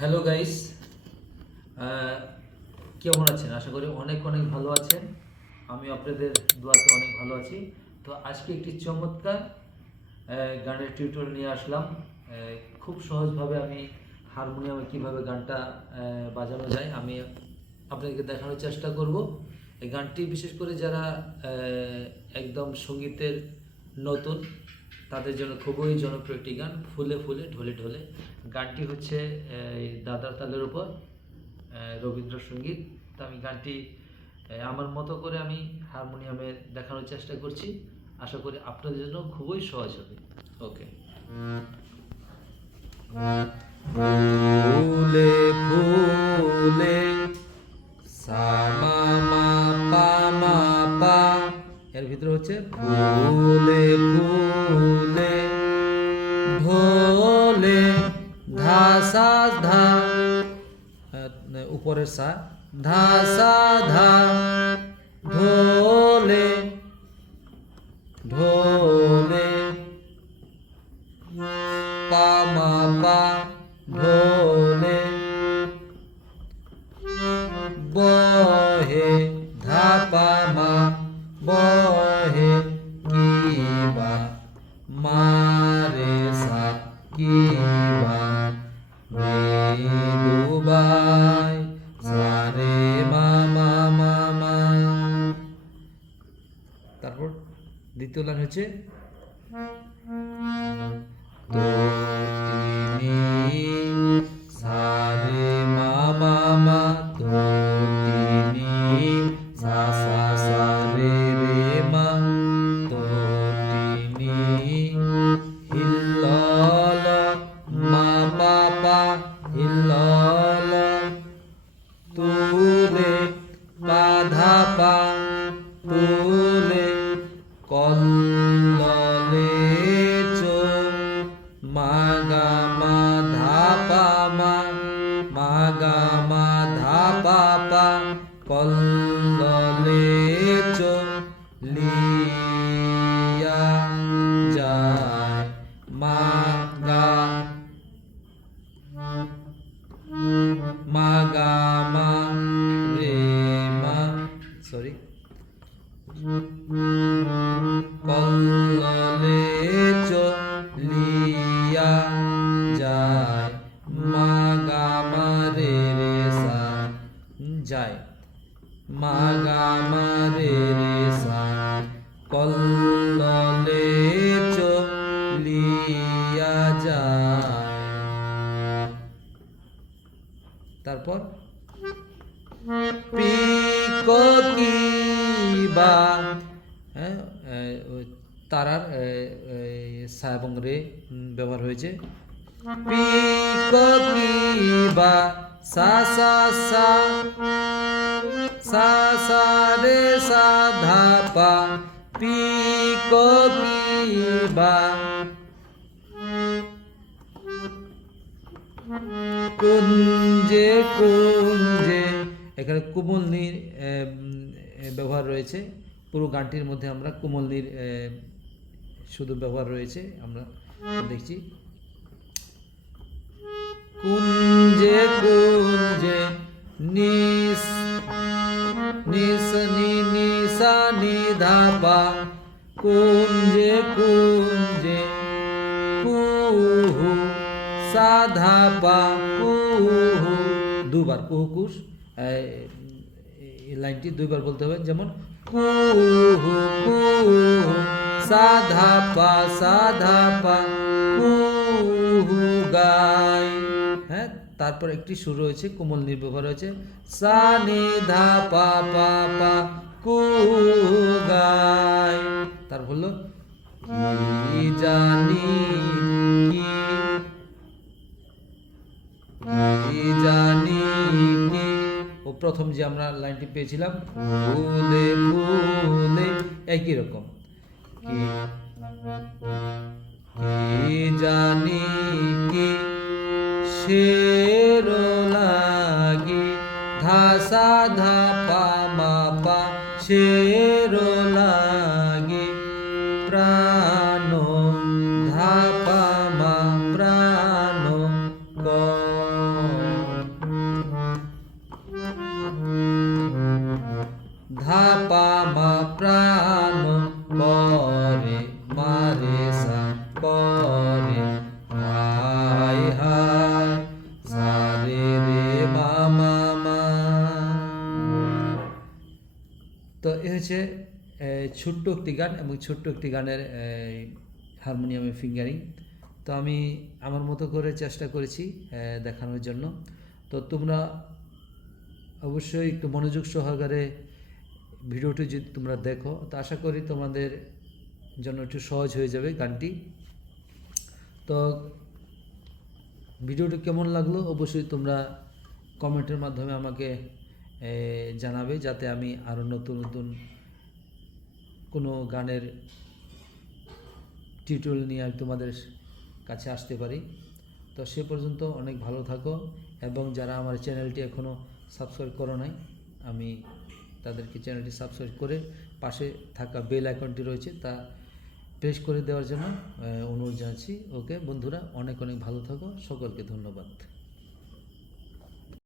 Hello guys, কেমন আছেন? আশা করি অনেক অনেক ভালো আছেন। আমি আপনাদের দোয়াতে অনেক ভালো আছি। তো আজকে একটি চমৎকার গানের টিউটোরিয়াল নিয়ে আসলাম। খুব সহজভাবে আমি হারমোনিয়ামে কিভাবে গানটা বাজানো যায় আমি আপনাদেরকে দেখানোর চেষ্টা করব। এই গানটি বিশেষ করে যারা একদম সঙ্গীতের নতুন তাদের জন্য খুবই জনপ্রিয় একটি গান, ফুলে ফুলে ঢলে ঢলে। গানটি হচ্ছে এই দাদার তালের উপর রবীন্দ্রসঙ্গীত। তো আমি গানটি আমার মতো করে আমি হারমোনিয়ামে দেখানোর চেষ্টা করছি। আশা করি আপনাদের জন্য খুবই সহজ হবে। ওকে। ফুলে ফুলে সা মা মা পা মা পা, এর ভিতরে হচ্ছে ফুলে ফুলে ঢোলে ধা সা ধা, উপরের সা ধা সা ধা, ঢোলে ঢোলে পা মা পা, ঢোলে বহে ধা পা মা, বহে কিবা মারে সা কিবা মৃদুবাই সারে মা মা মা মা। তারপর দ্বিতীয় লাইন হচ্ছে তো তিনি সারে মা মা মা, তো তিনি সা সা সা রে রে মা, তো তিনি হিল্লল মা পা পা, হিল্লল তুলে পা ধা পা, তুলে কল্ললে চো মা গা মা ধা পা মা, মা গা মা ধা পা পা, কল্ললে চো লিয়া যায় মা গা মা গা মা রে মা, সরি, কল্ললে চলিয়া যায় মা গা মা রে রে সা, যায় মা গা মা রে রে সা, কল্ললে চলিয়া যায়। তারপর পিকো কিবা, তারার সা এবং রে ব্যবহার হয়েছে। পিকো কিবা সা সা সা, সা সা রে সা ধা পা, পিকো কিবা কুঞ্জে কুঞ্জে, এখানে কোমল নীর ব্যবহার রয়েছে। পুরো গানটির মধ্যে আমরা কোমল নীর শুধু ব্যবহার রয়েছে, আমরা দেখছি। কুঞ্জে কুঞ্জে নিস নিস নি নি সা নি ধা পা, কুঞ্জে কুঞ্জে কুহু সা ধা পা, কুহু দুবার, কুহু কুশ, এই লাইনটি দুইবার বলতে হবে। যেমন কুহু কুহু সা ধা পা, সা ধা পা, কুহু গাই। হ্যাঁ, তারপর একটি সুর রয়েছে, কোমল নীর ব্যবহার রয়েছে, সা নি ধা পা পা পা, কুহু গাই। তারপর হলো কি জানি কি জানি কি, ও প্রথম যে আমরা লাইনটি পেয়েছিলাম ফুলে ফুলে, একই রকম। কি জানি কি শের লাগি, ধা সা ধা পা মা পা, শের লাগি প্রাণ ধা পা মা, প্রাণ ক হচ্ছে ছোট্ট একটি গান এবং ছোট্ট একটি গানের হারমোনিয়ামে ফিঙ্গারিং। তো আমি আমার মতো করে চেষ্টা করেছি দেখানোর জন্য। তো তোমরা অবশ্যই একটু মনোযোগ সহকারে ভিডিওটি যদি তোমরা দেখো, তো আশা করি তোমাদের জন্য একটু সহজ হয়ে যাবে গানটি। তো ভিডিওটি কেমন লাগলো অবশ্যই তোমরা কমেন্টের মাধ্যমে আমাকে জানাবে, যাতে আমি আরও নতুন নতুন কোনো গানের টিউটোরিয়াল নিয়ে আমি তোমাদের কাছে আসতে পারি। তো সে পর্যন্ত অনেক ভালো থাকো, এবং যারা আমার চ্যানেলটি এখনও সাবস্ক্রাইব করো নাই, আমি তাদেরকে চ্যানেলটি সাবস্ক্রাইব করে পাশে থাকা বেল আইকনটি রয়েছে তা প্রেস করে দেওয়ার জন্য অনুরোধ জানাচ্ছি। ওকে বন্ধুরা, অনেক অনেক ভালো থাকো, সকলকে ধন্যবাদ।